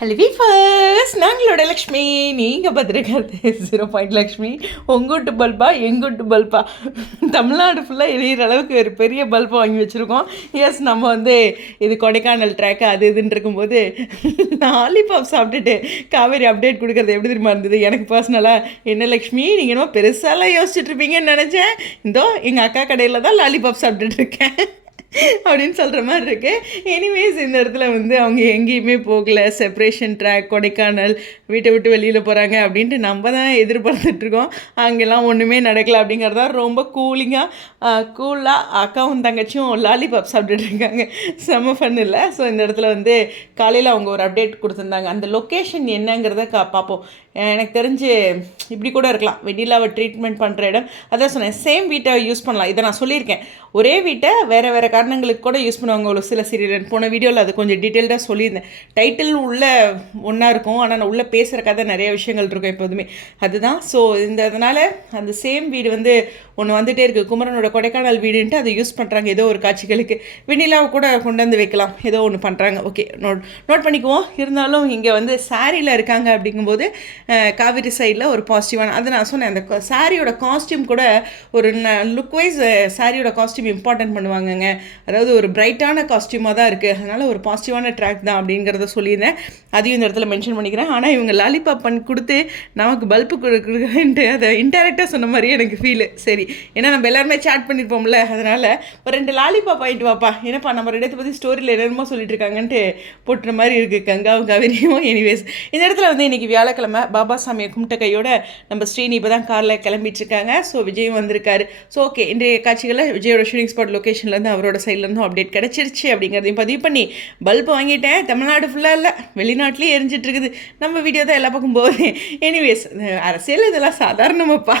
Hello வீஃபர்ஸ், நாங்களோட Lakshmi. நீங்கள் பார்த்துருக்கிறது 0 லக்ஷ்மி. உங்கூட்டு பல்பா எங்கூட்டு பல்பா தமிழ்நாடு ஃபுல்லாக எரியிற அளவுக்கு ஒரு பெரிய பல்பை வாங்கி வச்சுருக்கோம். எஸ், நம்ம வந்து இது கொடைக்கானல் ட்ராக்கு அது இதுன்னு இருக்கும்போது லாலிபாப் சாப்பிட்டுட்டு காவேரி அப்டேட் கொடுக்குறது எப்படி தெரியுமா இருந்தது எனக்கு பர்சனலாக. என்ன லக்ஷ்மி, நீங்கள் என்னமோ பெருசாலாம் யோசிச்சுட்டு இருப்பீங்கன்னு நினச்சேன். இந்தோ எங்கள் அக்கா கடையில் தான் லாலிபாப் சாப்பிட்டுட்டு இருக்கேன் அப்படின்னு சொல்கிற மாதிரி இருக்கு. எனிவேஸ், இந்த இடத்துல வந்து அவங்க எங்கேயுமே போகல. செப்ரேஷன் ட்ராக் கொடைக்கானல், வீட்டை விட்டு வெளியில் போகிறாங்க அப்படின்ட்டு நம்ம தான் எதிர்பார்த்துட்ருக்கோம். அங்கெல்லாம் ஒன்றுமே நடக்கலை அப்படிங்கிறதா ரொம்ப கூலாக அக்காவும் தங்கச்சியும் லாலிபாப் சாப்பிட்டுட்டு இருக்காங்க. செம்ம ஃபன் இல்லை? ஸோ இந்த இடத்துல வந்து காலையில் அவங்க ஒரு அப்டேட் கொடுத்துருந்தாங்க. அந்த லொக்கேஷன் என்னங்கிறத பார்ப்போம். எனக்கு தெரிஞ்சு இப்படி கூட இருக்கலாம், வெண்ணிலாவை ட்ரீட்மெண்ட் பண்ணுற இடம். அதான் சொன்னேன், சேம் வீட்டை யூஸ் பண்ணலாம். இதை நான் சொல்லியிருக்கேன். ஒரே வீட்டை வேறு வேறு காரணங்களுக்கு கூட யூஸ் பண்ணுவாங்க ஒரு சில சீரியல். போன வீடியோவில் அது கொஞ்சம் டீட்டெயில்டாக சொல்லியிருந்தேன். டைட்டில் உள்ளே ஒன்றா இருக்கும், ஆனால் நான் உள்ளே பேசுகிற கதை நிறைய விஷயங்கள் இருக்கும் எப்போதுமே. அதுதான். ஸோ அதனால் அந்த சேம் வீடு வந்து ஒன்று வந்துகிட்டே இருக்குது. குமரனோட கொடைக்கானல் வீடுன்ட்டு அதை யூஸ் பண்ணுறாங்க ஏதோ ஒரு காட்சிகளுக்கு. வெண்ணிலாவை கூட கொண்டு வந்து வைக்கலாம், ஏதோ ஒன்று பண்ணுறாங்க. ஓகே, நோட் பண்ணிக்குவோம். இருந்தாலும் இங்கே வந்து சாரியில் இருக்காங்க அப்படிங்கும்போது காவிரி சைடில் ஒரு பாசிட்டிவான அது நான் சொன்னேன். அந்த சாரியோட காஸ்டியூம் கூட ஒரு லுக் வைஸ் சாரியோட காஸ்டியூம் இம்பார்ட்டன்ட் பண்ணுவாங்கங்க. அதாவது ஒரு பிரைட்டான காஸ்டியூமாக தான் இருக்குது, அதனால் ஒரு பாசிட்டிவான ட்ராக் தான் அப்படிங்கிறத சொல்லியிருந்தேன். அதையும் இந்த இடத்துல மென்ஷன் பண்ணிக்கிறேன். ஆனால் இவங்க லாலிபாப் பண்ணி கொடுத்து நமக்கு பல்பு கொடுக்குறேன்ட்டு அதை இன்டெரக்டாக சொன்ன மாதிரியே எனக்கு ஃபீலு. சரி, ஏன்னா நம்ம எல்லாருமே சேட் பண்ணியிருப்போம்ல, அதனால் ஒரு 2 லாலிபாப் ஆகிட்டு வாப்பா, என்னப்பா நம்ம இடத்தை பற்றி ஸ்டோரியில் என்னென்னமோ சொல்லிட்டு இருக்காங்கன்ட்டு போட்டுற மாதிரி இருக்குது கங்காவும் காவேரியும். எனிவேஸ், இந்த இடத்துல வந்து இன்றைக்கி வியாழக்கிழமை பாபா சாமியை கும்பிட்ட கையோட நம்ம ஸ்ரீனி இப்போ தான் காரில் கிளம்பிட்டு இருக்காங்க. ஸோ விஜயும் வந்திருக்காரு. ஸோ ஓகே, இன்றைய காட்சிகளில் விஜயோட ஷூட்டிங் ஸ்பாட் லொக்கேஷன்லேருந்து அவரோட சைட்லேருந்தும் அப்டேட் கிடச்சிருச்சு அப்படிங்கிறதையும் பதிவு பண்ணி பல்பு வாங்கிட்டேன். தமிழ்நாடு ஃபுல்லாக இல்லை, வெளிநாட்டிலே எரிஞ்சிட்டு இருக்குது. நம்ம வீடியோ தான் எல்லா பக்கம் போகுது. எனிவேஸ், அரசியல் இதெல்லாம் சாதாரணமாப்பா.